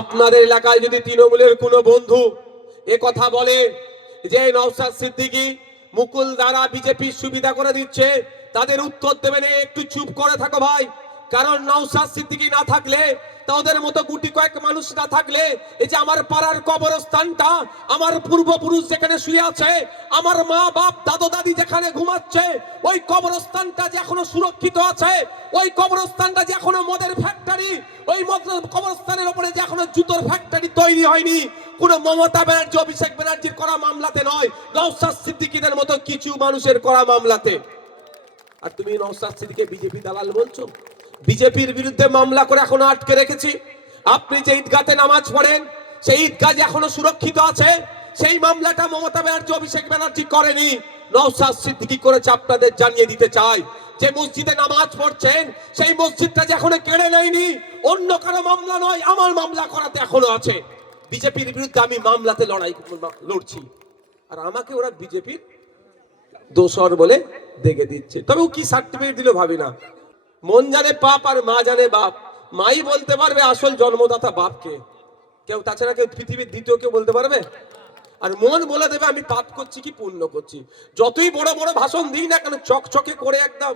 আপনাদের এলাকায় যদি তৃণমূলের কোনো বন্ধু এ কথা বলে যে নওশাদ সিদ্দিকী মুকুল দ্বারা বিজেপির সুবিধা করে দিচ্ছে, তাদের উত্তর দেবেন একটু চুপ করে থাকো ভাই। কারণ নওশাদ সিদ্দিকী না থাকলে, তাদের মতো গুটি কয়েক মানুষ না থাকলে, এই যে আমার পাড়ার কবরস্থানটা, আমার পূর্বপুরুষ যেখানে শুয়ে আছে, আমার মা, বাপ, দাদু, দাদি যেখানে ঘুমাচ্ছে, ওই কবরস্থানটা যে এখনও সুরক্ষিত আছে, ওই কবরস্থানটা যে এখনও মদের কবরস্থানের উপরে যে এখনও জুতোর ফ্যাক্টরি তৈরি হয়নি, কোন মমতা ব্যানার্জি, অভিষেক ব্যানার্জির করা মামলাতে নয়, নওশাদ সিদ্দিকীদের মতো কিছু মানুষের করা মামলাতে। আর তুমি নওশাদ সিদ্দিকে বিজেপি দালাল বলছো? বিজেপির বিরুদ্ধে মামলা করে এখনও আটকে রেখেছি। আপনি যে ঈদগাতে নামাজ পড়েন, সেই ঈদগাহ যে এখনও সুরক্ষিত আছে, সেই মামলাটা মমতা ব্যানার্জি, অভিষেক ব্যানার্জি করেনি। নওশাদ সিদ্দিকি করেছে আপনাদের জানিয়ে দিতে চাই। যে মসজিদে নামাজ পড়ছেন, সেই মসজিদটা যে এখনও কেড়ে নেয়নি, অন্য কারও মামলা নয়, আমার মামলা করাতে এখনও আছে। বিজেপির বিরুদ্ধে আমি মামলাতে লড়াই লড়ছি। আর আমাকে ওরা বিজেপির দোসর বলে দেখে দিচ্ছে। তবে ও কি সার্টিফিকেট দিল ভাবি না। মন জানে পাপ আর মা জানে বাপ। মাই বলতে পারবে আসল জন্মদাতা বাপকে। কেউ তাছাড়া কেউ পৃথিবীর দ্বিতীয় কেউ বলতে পারবে? আর মন বলে দেবে, আমি পাপ করছি কি পুণ্য করছি। যতই বড় বড় ভাষণ দিই না কেন, চকচকে করে একদম